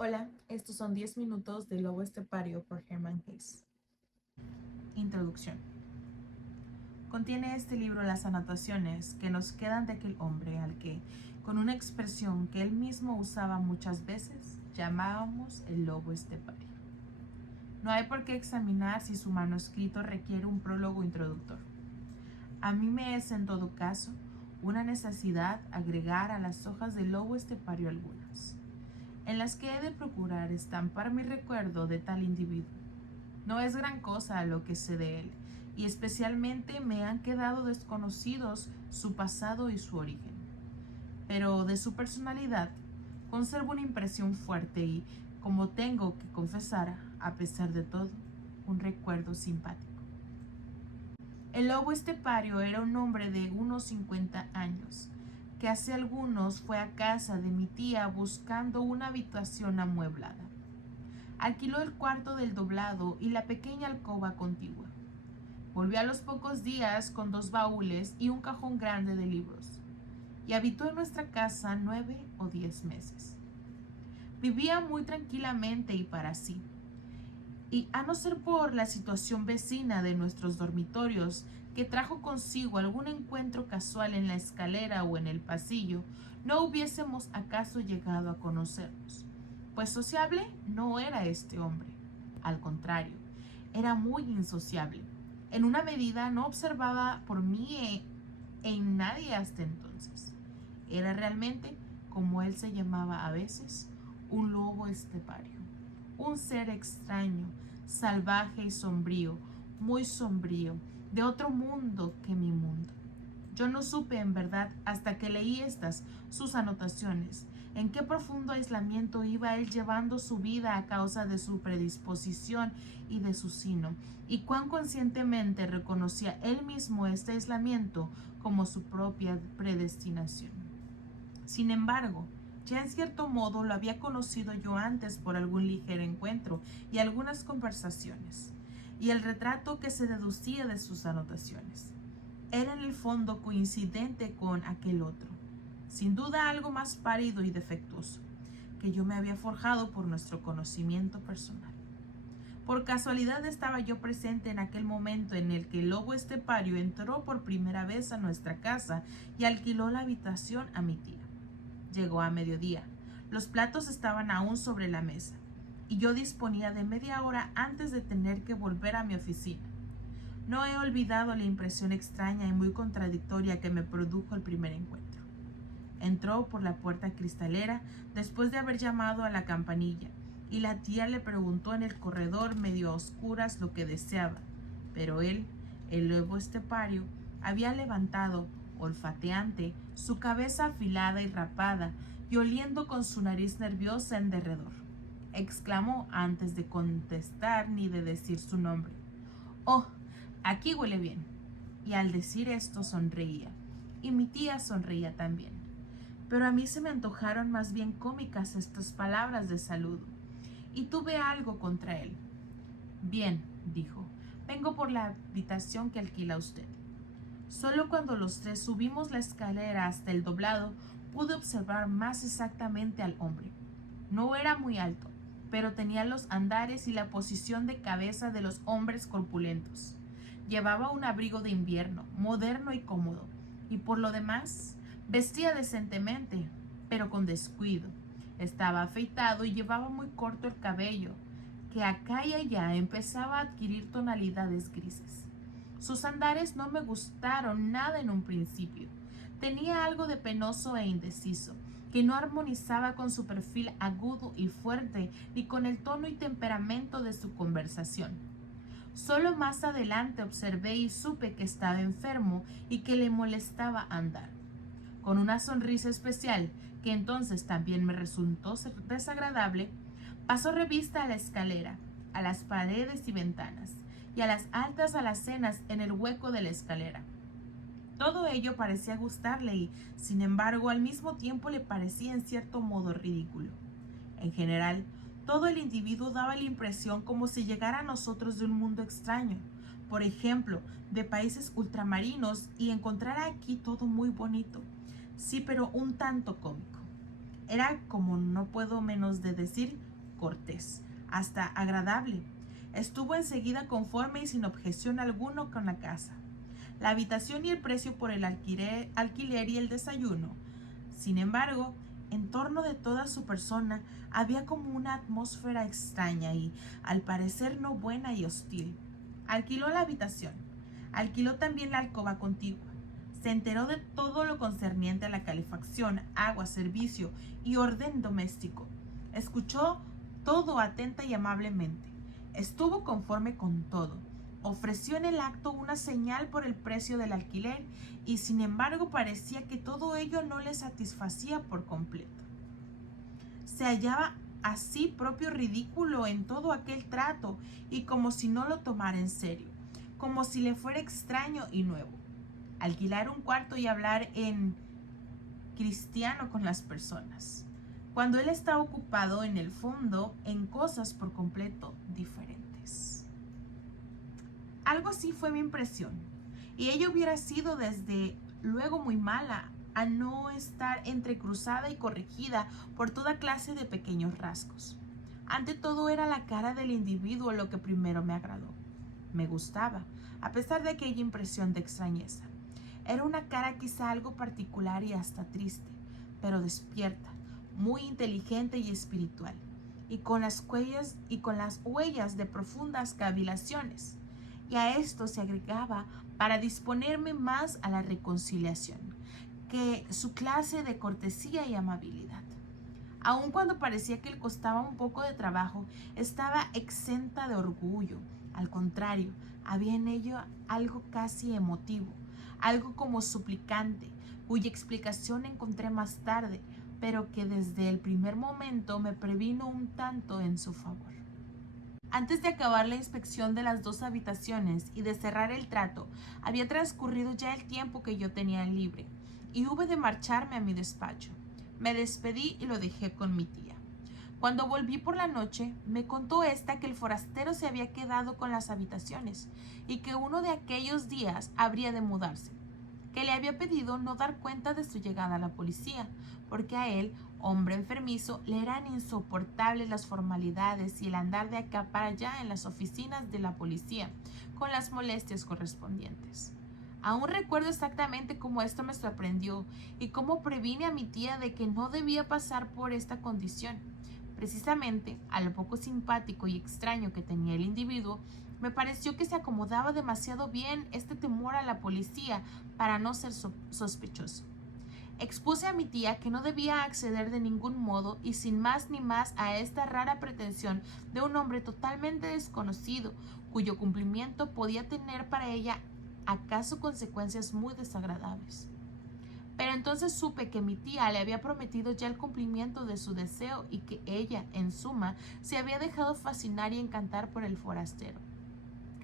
Hola, estos son 10 minutos de Lobo Estepario por Hermann Hesse. Introducción. Contiene este libro las anotaciones que nos quedan de aquel hombre al que, con una expresión que él mismo usaba muchas veces, llamábamos el Lobo Estepario. No hay por qué examinar si su manuscrito requiere un prólogo introductor. A mí me es, en todo caso, una necesidad agregar a las hojas del Lobo Estepario algunas, en las que he de procurar estampar mi recuerdo de tal individuo. No es gran cosa lo que sé de él, y especialmente me han quedado desconocidos su pasado y su origen. Pero de su personalidad conservo una impresión fuerte y, como tengo que confesar, a pesar de todo, un recuerdo simpático. El lobo estepario era un hombre de unos 50 años, que hace algunos fue a casa de mi tía buscando una habitación amueblada. Alquiló el cuarto del doblado y la pequeña alcoba contigua. Volvió a los pocos días con 2 baúles y un cajón grande de libros, y habitó en nuestra casa 9 o 10 meses. Vivía muy tranquilamente y para sí, y a no ser por la situación vecina de nuestros dormitorios, que trajo consigo algún encuentro casual en la escalera o en el pasillo, no hubiésemos acaso llegado a conocernos, pues sociable no era este hombre. Al contrario, era muy insociable. En una medida no observaba por mí en nadie hasta entonces. Era realmente, como él se llamaba a veces, un lobo estepario, un ser extraño, salvaje y sombrío, muy sombrío, de otro mundo que mi mundo. Yo no supe en verdad hasta que leí sus anotaciones, en qué profundo aislamiento iba él llevando su vida a causa de su predisposición y de su sino, y cuán conscientemente reconocía él mismo este aislamiento como su propia predestinación. Sin embargo, ya en cierto modo lo había conocido yo antes por algún ligero encuentro y algunas conversaciones, y el retrato que se deducía de sus anotaciones era en el fondo coincidente con aquel otro, sin duda algo más pálido y defectuoso, que yo me había forjado por nuestro conocimiento personal. Por casualidad estaba yo presente en aquel momento en el que el lobo estepario entró por primera vez a nuestra casa y alquiló la habitación a mi tía. Llegó a mediodía. Los platos estaban aún sobre la mesa, y yo disponía de media hora antes de tener que volver a mi oficina. No he olvidado la impresión extraña y muy contradictoria que me produjo el primer encuentro. Entró por la puerta cristalera después de haber llamado a la campanilla, y la tía le preguntó en el corredor medio a oscuras lo que deseaba, pero él, el lobo estepario, había levantado, olfateante, su cabeza afilada y rapada, y oliendo con su nariz nerviosa en derredor. Exclamó antes de contestar ni de decir su nombre: «Oh, aquí huele bien». Y al decir esto sonreía, y mi tía sonreía también. Pero a mí se me antojaron más bien cómicas estas palabras de saludo, y tuve algo contra él. «Bien», dijo, «vengo por la habitación que alquila usted». Solo cuando los tres subimos la escalera hasta el doblado pude observar más exactamente al hombre. No era muy alto, pero tenía los andares y la posición de cabeza de los hombres corpulentos. Llevaba un abrigo de invierno, moderno y cómodo, y por lo demás vestía decentemente, pero con descuido. Estaba afeitado y llevaba muy corto el cabello, que acá y allá empezaba a adquirir tonalidades grises. Sus andares no me gustaron nada en un principio. Tenía algo de penoso e indeciso, que no armonizaba con su perfil agudo y fuerte ni con el tono y temperamento de su conversación. Solo más adelante observé y supe que estaba enfermo y que le molestaba andar. Con una sonrisa especial, que entonces también me resultó desagradable, pasó revista a la escalera, a las paredes y ventanas, y a las altas alacenas en el hueco de la escalera. Todo ello parecía gustarle y, sin embargo, al mismo tiempo le parecía en cierto modo ridículo. En general, todo el individuo daba la impresión como si llegara a nosotros de un mundo extraño, por ejemplo, de países ultramarinos, y encontrara aquí todo muy bonito, sí, pero un tanto cómico. Era, como no puedo menos de decir, cortés, hasta agradable. Estuvo enseguida conforme y sin objeción alguno con la casa, la habitación y el precio por el alquiler y el desayuno. Sin embargo, en torno de toda su persona había como una atmósfera extraña y, al parecer, no buena y hostil. Alquiló la habitación, alquiló también la alcoba contigua. Se enteró de todo lo concerniente a la calefacción, agua, servicio y orden doméstico. Escuchó todo atenta y amablemente. Estuvo conforme con todo. Ofreció en el acto una señal por el precio del alquiler y sin embargo parecía que todo ello no le satisfacía por completo. Se hallaba así propio ridículo en todo aquel trato y como si no lo tomara en serio, como si le fuera extraño y nuevo. Alquilar un cuarto y hablar en cristiano con las personas, cuando él está ocupado en el fondo en cosas por completo diferentes. Algo así fue mi impresión, y ella hubiera sido desde luego muy mala a no estar entrecruzada y corregida por toda clase de pequeños rasgos. Ante todo era la cara del individuo lo que primero me agradó. Me gustaba, a pesar de aquella impresión de extrañeza. Era una cara quizá algo particular y hasta triste, pero despierta, muy inteligente y espiritual, y con las huellas de profundas cavilaciones. Y a esto se agregaba, para disponerme más a la reconciliación, que su clase de cortesía y amabilidad. Aun cuando parecía que le costaba un poco de trabajo, estaba exenta de orgullo. Al contrario, había en ello algo casi emotivo, algo como suplicante, cuya explicación encontré más tarde, pero que desde el primer momento me previno un tanto en su favor. Antes de acabar la inspección de las 2 habitaciones y de cerrar el trato, había transcurrido ya el tiempo que yo tenía libre, y hube de marcharme a mi despacho. Me despedí y lo dejé con mi tía. Cuando volví por la noche, me contó esta que el forastero se había quedado con las habitaciones y que uno de aquellos días habría de mudarse, que le había pedido no dar cuenta de su llegada a la policía, porque a él, hombre enfermizo, le eran insoportables las formalidades y el andar de acá para allá en las oficinas de la policía, con las molestias correspondientes. Aún recuerdo exactamente cómo esto me sorprendió y cómo previne a mi tía de que no debía pasar por esta condición. Precisamente, a lo poco simpático y extraño que tenía el individuo, me pareció que se acomodaba demasiado bien este temor a la policía para no ser sospechoso. Expuse a mi tía que no debía acceder de ningún modo y sin más ni más a esta rara pretensión de un hombre totalmente desconocido, cuyo cumplimiento podía tener para ella acaso consecuencias muy desagradables. Pero entonces supe que mi tía le había prometido ya el cumplimiento de su deseo y que ella, en suma, se había dejado fascinar y encantar por el forastero.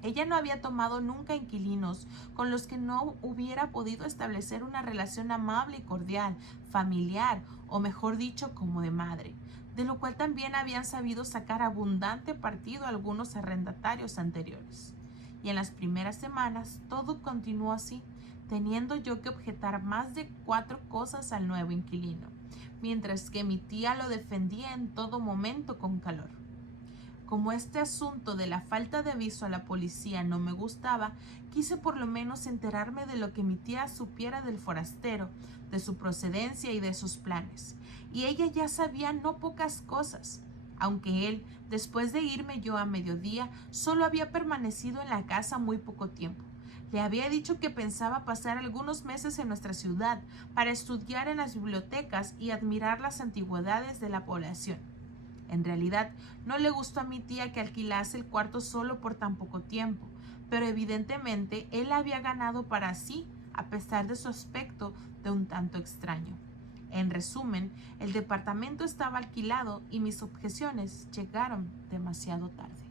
Ella no había tomado nunca inquilinos con los que no hubiera podido establecer una relación amable y cordial, familiar, o mejor dicho, como de madre, de lo cual también habían sabido sacar abundante partido algunos arrendatarios anteriores. Y en las primeras semanas todo continuó así, teniendo yo que objetar más de 4 cosas al nuevo inquilino, mientras que mi tía lo defendía en todo momento con calor. Como este asunto de la falta de aviso a la policía no me gustaba, quise por lo menos enterarme de lo que mi tía supiera del forastero, de su procedencia y de sus planes. Y ella ya sabía no pocas cosas, aunque él, después de irme yo a mediodía, solo había permanecido en la casa muy poco tiempo. Le había dicho que pensaba pasar algunos meses en nuestra ciudad para estudiar en las bibliotecas y admirar las antigüedades de la población. En realidad, no le gustó a mi tía que alquilase el cuarto solo por tan poco tiempo, pero evidentemente él había ganado para sí, a pesar de su aspecto de un tanto extraño. En resumen, el departamento estaba alquilado y mis objeciones llegaron demasiado tarde.